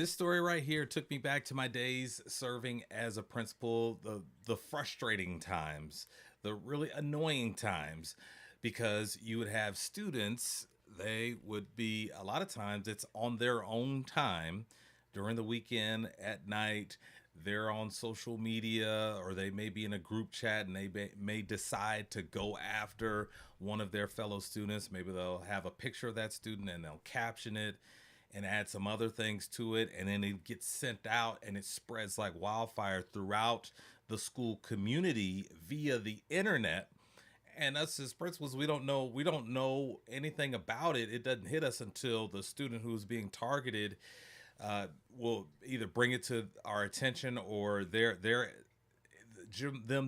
This story right here took me back to my days serving as a principal, the frustrating times, the really annoying times, because you would have students, they would be a lot of times it's on their own time during the weekend at night. They're on social media or they may be in a group chat and may decide to go after one of their fellow students. Maybe they'll have a picture of that student and they'll caption it and add some other things to it, and then it gets sent out and it spreads like wildfire throughout the school community via the internet. And us as principals, we don't know anything about it. It doesn't hit us until the student who's being targeted will either bring it to our attention, or them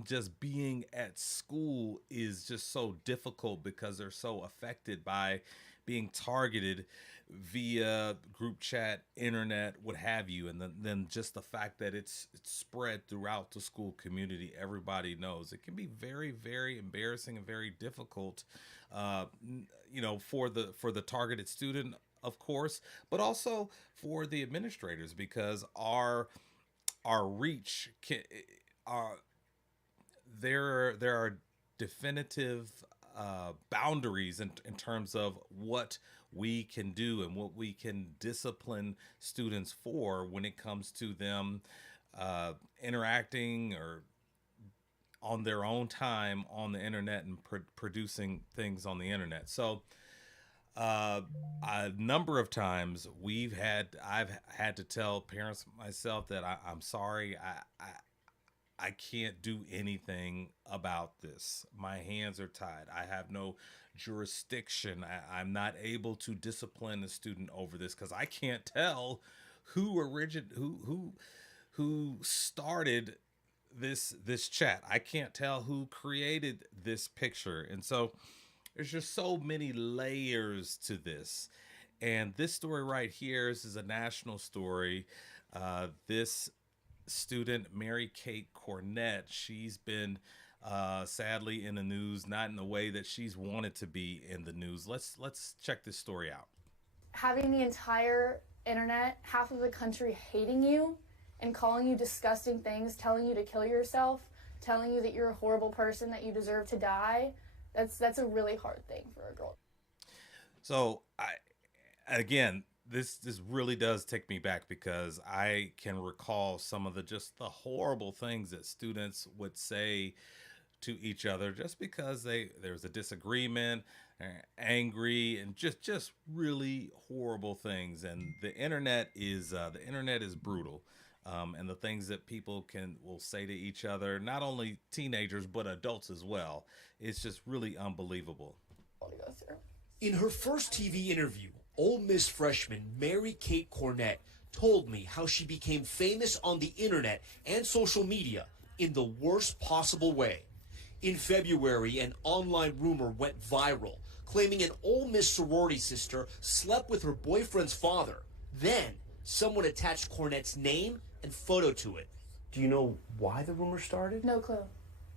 just being at school is just so difficult because they're so affected by being targeted via group chat, internet, what have you. And then just the fact that it's spread throughout the school community, everybody knows it can be very, very embarrassing and very difficult, uh, for the targeted student, of course, but also for the administrators, because our reach can, our there are definitive boundaries in terms of what we can do and what we can discipline students for when it comes to them interacting or on their own time on the internet and producing things on the internet. So uh, a number of times I've had to tell parents myself that I'm sorry, I can't do anything about this. My hands are tied. I have no jurisdiction. I'm not able to discipline a student over this because I can't tell who started this chat. I can't tell who created this picture. And so there's just so many layers to this. And this story right here, this is a national story. This student, Mary Kate Cornett, she's been sadly in the news, not in the way that she's wanted to be in the news. Let's check this story out. Having the entire internet, half of the country hating you and calling you disgusting things, telling you to kill yourself, telling you that you're a horrible person, that you deserve to die, that's a really hard thing for a girl. So again, this really does take me back because I can recall some of the horrible things that students would say to each other just because there's a disagreement, angry, and just really horrible things. And the internet is brutal. And the things that people will say to each other, not only teenagers but adults as well, it's just really unbelievable. To go through. In her first TV interview, Ole Miss freshman Mary Kate Cornett told me how she became famous on the internet and social media in the worst possible way. In February, an online rumor went viral, claiming an Ole Miss sorority sister slept with her boyfriend's father. Then, someone attached Cornett's name and photo to it. Do you know why the rumor started? No clue.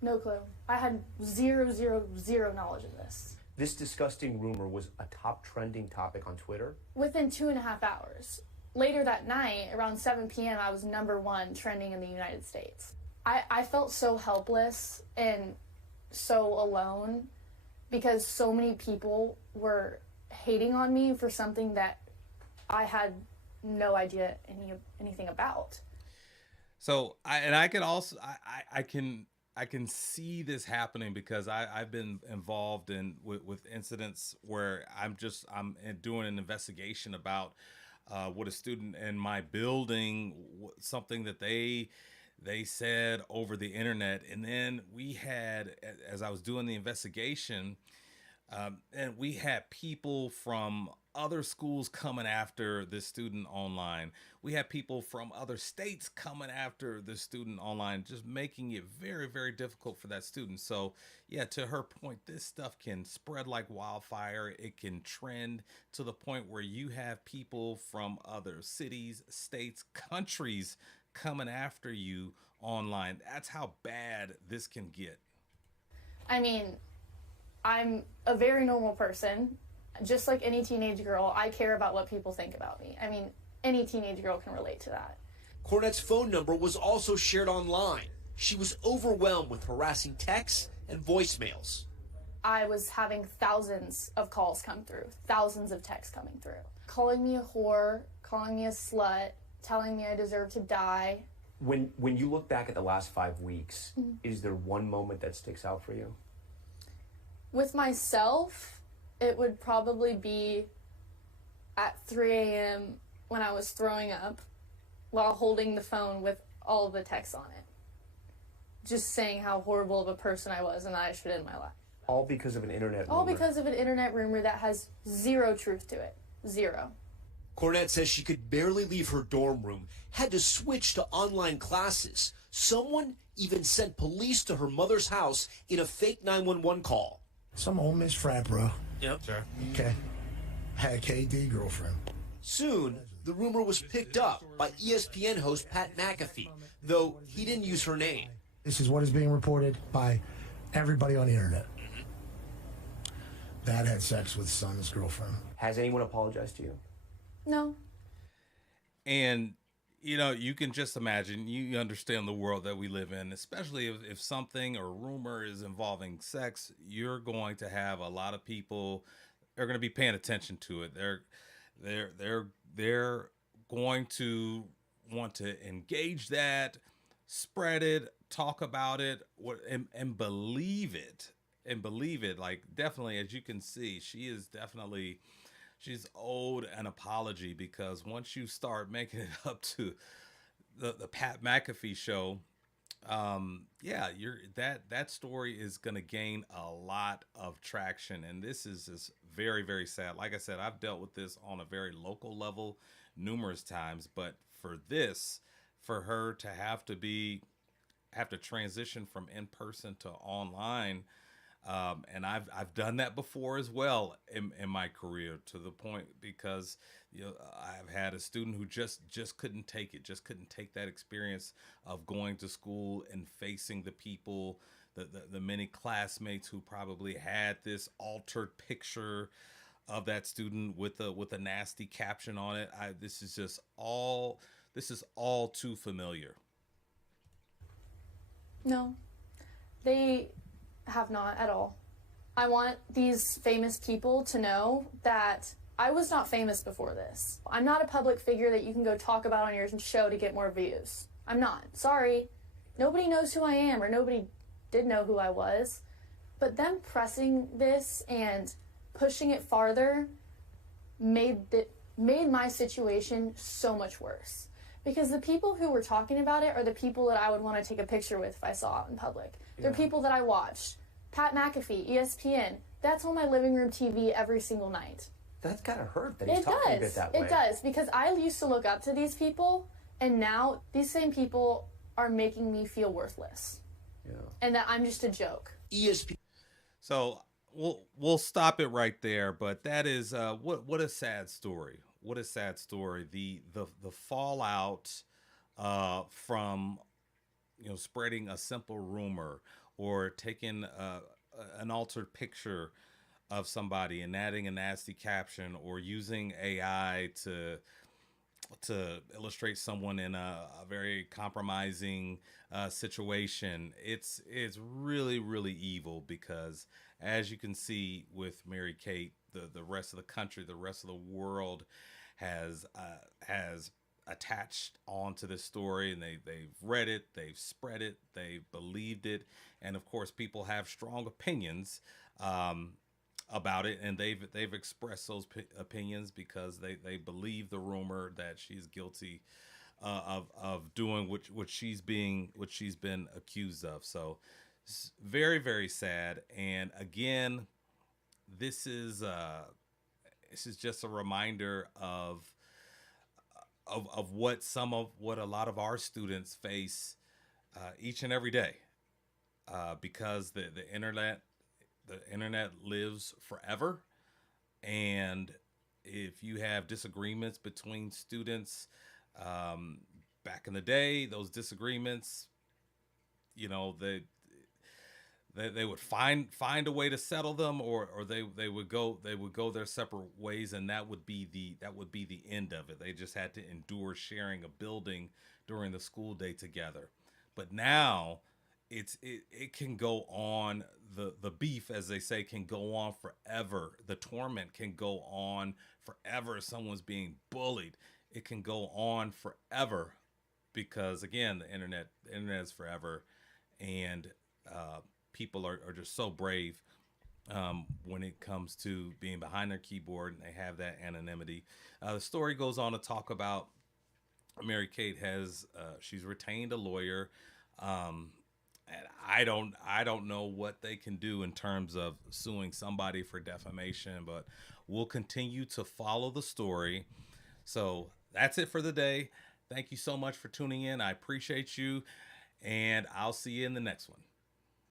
No clue. I had zero, zero, zero knowledge of this. This disgusting rumor was a top trending topic on Twitter. Within 2.5 hours. Later that night, around 7 p.m., I was #1 trending in the United States. I felt so helpless and so alone because so many people were hating on me for something that I had no idea anything about. So I can also I can see this happening because I've been involved with incidents where I'm doing an investigation about what a student in my building, something that they said over the internet. And then we had, as I was doing the investigation, and we had people from other schools coming after this student online. We had people from other states coming after the student online, just making it very, very difficult for that student. So, yeah, to her point, this stuff can spread like wildfire. It can trend to the point where you have people from other cities, states, countries coming after you online. That's how bad this can get. I mean, I'm a very normal person. Just like any teenage girl, I care about what people think about me. I mean, any teenage girl can relate to that. Cornett's phone number was also shared online. She was overwhelmed with harassing texts and voicemails. I was having thousands of calls come through, thousands of texts coming through, calling me a whore, calling me a slut, telling me I deserve to die. When you look back at the last 5 weeks, is there one moment that sticks out for you? With myself, it would probably be at 3 a.m. when I was throwing up while holding the phone with all of the texts on it. Just saying how horrible of a person I was and that I should end my life. All because of an internet rumor. All because of an internet rumor that has zero truth to it. Zero. Cornett says she could barely leave her dorm room, had to switch to online classes. Someone even sent police to her mother's house in a fake 911 call. Some Ole Miss frat bro. Yep, sir. Okay. Had a KD girlfriend. Soon, the rumor was picked up by ESPN host Pat McAfee, though he didn't use her name. This is what is being reported by everybody on the internet. Dad had sex with son's girlfriend. Has anyone apologized to you? No. And, you know, you can just imagine, you understand the world that we live in, especially if something or rumor is involving sex, you're going to have a lot of people are going to be paying attention to it. They're going to want to engage that, spread it, talk about it, and believe it. And believe it. Like, definitely, as you can see, she's owed an apology, because once you start making it up to the Pat McAfee show, that story is going to gain a lot of traction. And this is just very, very sad. Like I said, I've dealt with this on a very local level numerous times, but for her to have to transition from in person to online. And I've done that before as well in my career, to the point, because, you know, I've had a student who just couldn't take it, just couldn't take that experience of going to school and facing the people, the many classmates who probably had this altered picture of that student with a nasty caption on it. This is all too familiar. No. They have not at all. I want these famous people to know that I was not famous before this. I'm not a public figure that you can go talk about on your show to get more views. I'm not. Sorry. Nobody knows who I am, or nobody did know who I was. But them pressing this and pushing it farther made my situation so much worse. Because the people who were talking about it are the people that I would want to take a picture with if I saw it in public. They're people that I watched. Pat McAfee, ESPN. That's on my living room TV every single night. That's gotta hurt that he's talking a bit that way. It does, because I used to look up to these people, and now these same people are making me feel worthless. Yeah. And that I'm just a joke. ESPN. So we'll stop it right there. But that is what a sad story. What a sad story. The fallout from, you know, spreading a simple rumor, or taking an altered picture of somebody and adding a nasty caption, or using AI to illustrate someone in a very compromising situation. It's really, really evil, because as you can see with Mary Kate, the rest of the country, the rest of the world has attached onto this story, and they've read it, they've spread it, they've believed it, and of course people have strong opinions about it, and they've expressed those opinions because they believe the rumor that she's guilty of doing what she's been accused of. So it's very, very sad. And again, this is just a reminder of what a lot of our students face each and every day, because the internet lives forever. And if you have disagreements between students, back in the day, those disagreements, you know, they would find a way to settle them, or they would go their separate ways, and that would be the end of it. They just had to endure sharing a building during the school day together. But now it can go on, the beef, as they say, can go on forever. The torment can go on forever. Someone's being bullied. It can go on forever because, again, the internet is forever, and people are just so brave when it comes to being behind their keyboard, and they have that anonymity. The story goes on to talk about Mary Kate has she's retained a lawyer. And I don't know what they can do in terms of suing somebody for defamation, but we'll continue to follow the story. So that's it for the day. Thank you so much for tuning in. I appreciate you, and I'll see you in the next one.